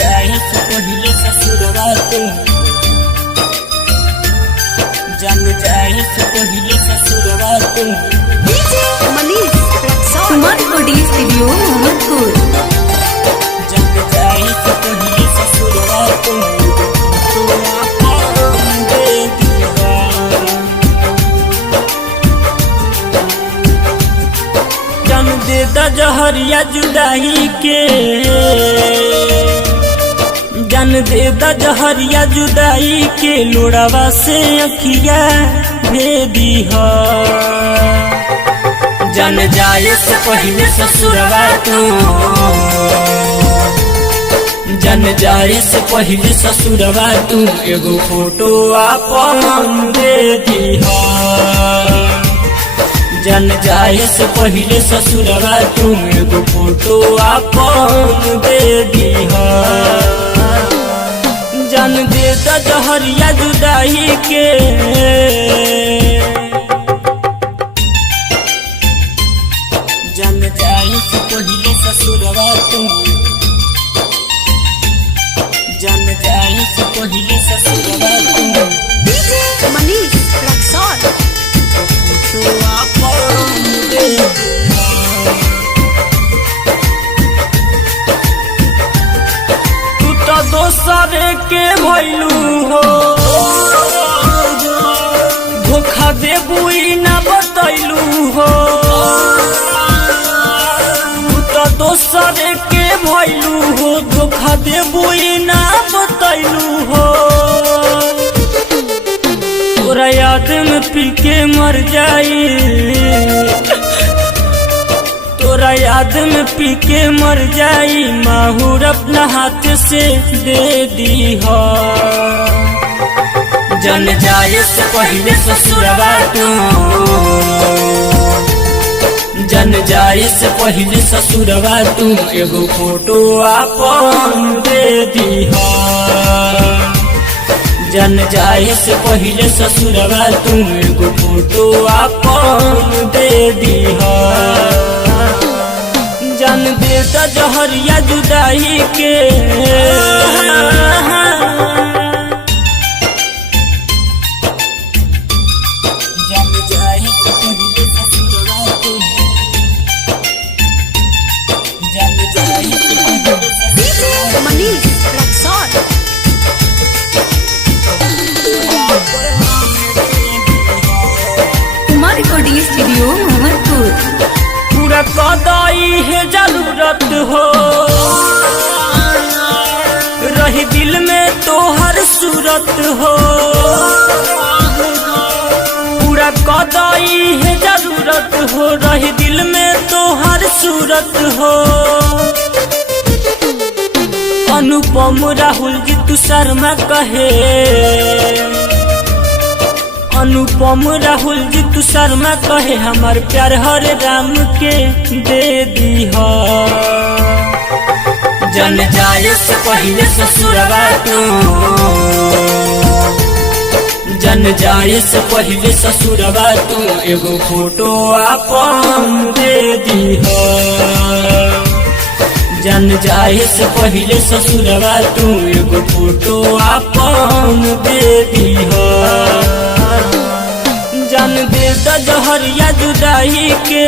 जाए से पहले ससुरवा तू, जन जाए से पहले ससुरवा तू। डीजे मनीष कुमार कोडी स्टूडियो मोहम्मदपुर। जन जाए से पहले ससुरवा तू, तू आपन दे दिया। जन दे द जहरिया जुदाई के, जन दे द जहरिया जुदाई के, लोड़ावा से अखिया भेदी हो। जन जाए से पहले ससुरवा तू, जन जाए से पहले ससुरवा तू, एगो फोटो आपन दे दी हो। जन जाए से पहले ससुरवा तू, एगो फोटो आपन दे दी हो। जन दे द जहरिया जुदाई के, जन जाए से पहले ससुरवा तू, जन जाए से पहले ससुरवा तू। डीजे मनीष रक्सौल। तू आपन दे दिया। तू तो दोसर के भइलू हो, धोखा देबू ई ना बतैलू हो। तू तो दोसर के भइलू हो, धोखा देबू ई ना बतैलू हो। तोरा याद में पी के मर जाई, तोरा याद में पी के मर जाई, माहूर अपना हाथ से दे दी हो। जन जाए से पहले ससुरवा तू, जन जाए से पहले ससुरवा तू, एगो फोटो आपन दे दी हो। जन जाए से पहले ससुरवा तू, एगो फोटो आपन दे दी हो। जन दे द जहरिया जुदाई के, जन जाए से पहले ससुरवा तू, जन जाए से पहले डीजे ससुरवा मनीष रक्सौल। कुमार कोडी स्टूडियो मोहम्मदपुर। पूरा कदाई है जरूरत हो, रही दिल में तो हर सूरत हो। पूरा कदाई है जरूरत हो, रही दिल में तो हर सूरत हो। अनुपम राहुल जी तू शर्मा कहे, अनुपम राहुल जी तू शर्मा कहे, हमार प्यार हर राम के दे दी हो। जन जाए से पहले ससुरवा तू, जन जाए से पहले ससुरवा तू, एगो फोटो आपन दे दी हो। जन जाए से पहले ससुरवा तू, एगो फोटो आपन दे दी हो। जन दे द जहरिया जुदाई के,